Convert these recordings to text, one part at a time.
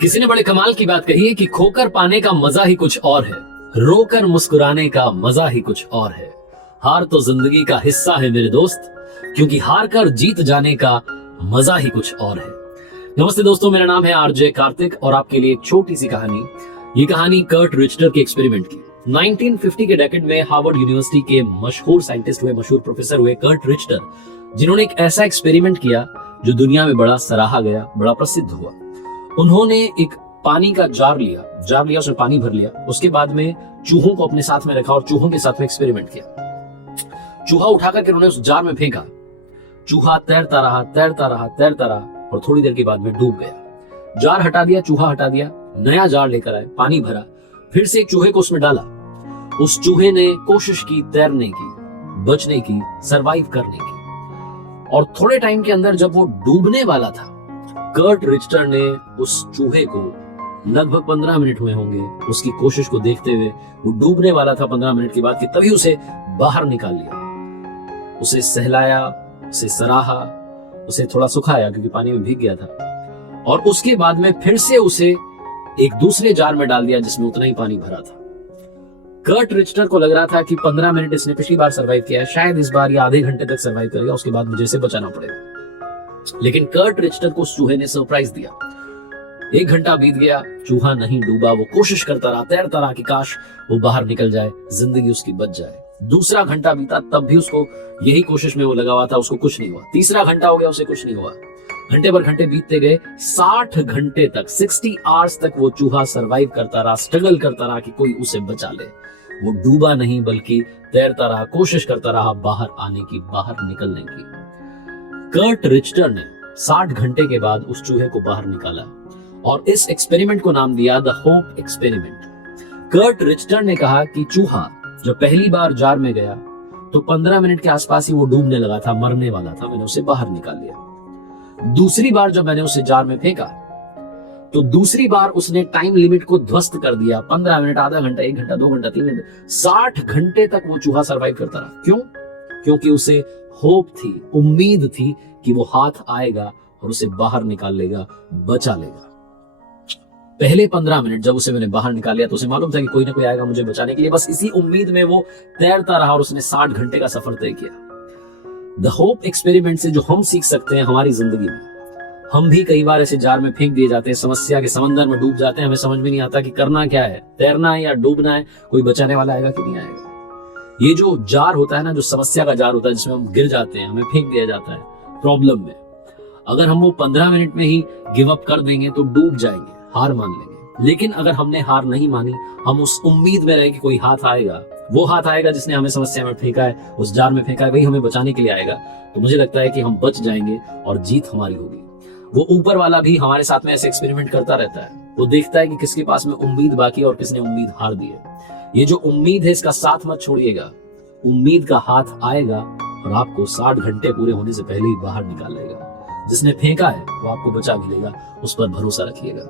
किसी ने बड़े कमाल की बात कही है कि खोकर पाने का मजा ही कुछ और है, रोकर मुस्कुराने का मजा ही कुछ और है। हार तो जिंदगी का हिस्सा है मेरे दोस्त, क्योंकि हार कर जीत जाने का मजा ही कुछ और है। नमस्ते दोस्तों, मेरा नाम है आरजे कार्तिक और आपके लिए एक छोटी सी कहानी। ये कहानी कर्ट रिचटर के एक्सपेरिमेंट की। 1950 के डेकेड में हार्वर्ड यूनिवर्सिटी के मशहूर साइंटिस्ट हुए, मशहूर प्रोफेसर हुए कर्ट रिचटर, जिन्होंने एक ऐसा एक्सपेरिमेंट किया जो दुनिया में बड़ा सराहा गया, बड़ा प्रसिद्ध हुआ। उन्होंने एक पानी का जार लिया, उसमें पानी भर लिया। उसके बाद में चूहों को अपने साथ में रखा और चूहों के साथ में एक्सपेरिमेंट किया। चूहा उठाकर के उन्होंने उस जार में फेंका। चूहा तैरता रहा और थोड़ी देर के बाद में डूब गया। जार हटा दिया, चूहा हटा दिया, नया जार लेकर आए, पानी भरा, फिर से एक चूहे को उसमें डाला। उस चूहे ने कोशिश की तैरने की, बचने की, सरवाइव करने की। और थोड़े टाइम के अंदर जब वो डूबने वाला था, कर्ट रिचटर ने उस चूहे को, लगभग 15 मिनट हुए होंगे उसकी कोशिश को देखते हुए, वो डूबने वाला था 15 मिनट के बाद, कि तभी उसे बाहर निकाल लिया। उसे सहलाया, उसे सराहा, उसे थोड़ा सुखाया क्योंकि पानी में भीग गया था, और उसके बाद में फिर से उसे एक दूसरे जार में डाल दिया जिसमें उतना ही पानी भरा था। कर्ट रिचटर को लग रहा था कि 15 मिनट इसने पिछली बार सर्वाइव किया है, शायद इस बार ये आधे घंटे तक सर्वाइव करेगा, उसके बाद मुझे इसे बचाना पड़ेगा। लेकिन कर्ट रिचटर को उस चूहे ने सरप्राइज दिया। 1 घंटा बीत गया, चूहा नहीं डूबा। वो कोशिश करता रहा, तैरता रहा कि काश वो बाहर निकल जाए, जिंदगी उसकी बच जाए। दूसरा घंटा बीता, तब भी उसको यही कोशिश में वो लगा हुआ था, उसको कुछ नहीं हुआ। तीसरा घंटा हो गया, उसे कुछ नहीं हुआ। घंटे पर घंटे बीतते गए, 60 घंटे तक, 60 आवर्स तक वो चूहा सरवाइव करता रहा, स्ट्रगल करता रहा कि कोई उसे बचा ले। वो डूबा नहीं बल्कि तैरता रहा, कोशिश करता रहा बाहर आने की, बाहर निकलने की। कर्ट रिचटर ने 60 घंटे के बाद उस चूहे को बाहर निकाला और इस एक्सपेरिमेंट को नाम दिया the hope experiment. Curt Richter ने कहा कि चूहा जब पहली बार जार में गया तो 15 मिनट के आसपास ही वो डूबने लगा था, मरने वाला था। मैंने उसे बाहर निकाल लिया। दूसरी बार जब मैंने उसे जार में फेंका तो दूसरी बार उसने टाइम लिमिट को ध्वस्त कर दिया। 15 मिनट, आधा घंटा, 1 घंटा, 2 घंटा, 3 घंटे, 60 घंटे तक वो चूहा सरवाइव करता रहा। क्यों? क्योंकि उसे होप थी, उम्मीद थी कि वो हाथ आएगा और उसे बाहर निकाल लेगा, बचा लेगा। पहले 15 मिनट जब उसे मैंने बाहर निकाल लिया तो उसे मालूम था कि कोई ना कोई आएगा मुझे बचाने के लिए। बस इसी उम्मीद में वो तैरता रहा और उसने 60 घंटे का सफर तय किया। द होप एक्सपेरिमेंट से जो हम सीख सकते हैं हमारी जिंदगी में, हम भी कई बार ऐसे जार में फेंक दिए जाते हैं, समस्या के समंदर में डूब जाते हैं। हमें समझ में नहीं आता कि करना क्या है, तैरना है या डूबना है, कोई बचाने वाला आएगा कि नहीं आएगा। ये जो जार होता है ना, जो समस्या का जार होता है, जिसमें हम गिर जाते हैं, हमें फेंक दिया जाता है प्रॉब्लम में, अगर हम वो 15 मिनट में ही गिव अप कर देंगे तो डूब जाएंगे, हार मान लेंगे। लेकिन अगर हमने हार नहीं मानी, हम उस उम्मीद में रहे कि कोई हाथ आएगा, वो हाथ आएगा जिसने हमें समस्या में फेंका है, उस जार में फेंका है, वही हमें बचाने के लिए आएगा, तो मुझे लगता है कि हम बच जाएंगे और जीत हमारी होगी। वो ऊपर वाला भी हमारे साथ में ऐसे एक्सपेरिमेंट करता रहता है। वो देखता है कि किसके पास में उम्मीद बाकी और किसने उम्मीद हार दी है। ये जो उम्मीद है, इसका साथ मत छोड़िएगा। उम्मीद का हाथ आएगा और आपको 60 घंटे पूरे होने से पहले ही बाहर निकाल लेगा। जिसने फेंका है वो आपको बचा भी लेगा, उस पर भरोसा रखिएगा।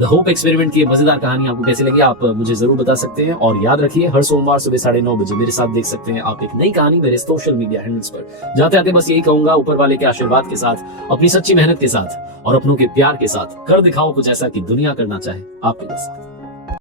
द होप एक्सपेरिमेंट की ये मजेदार कहानी आपको कैसी लगी, आप मुझे जरूर बता सकते हैं। और याद रखिए, हर सोमवार सुबह 9:30 बजे मेरे साथ देख सकते हैं आप एक नई कहानी मेरे सोशल मीडिया हैंडल्स पर। जाते आते बस यही कहूंगा, ऊपर वाले के आशीर्वाद के साथ, अपनी सच्ची मेहनत के साथ और अपनों के प्यार के साथ कर दिखाओ कुछ ऐसा कि दुनिया करना चाहे आपके साथ।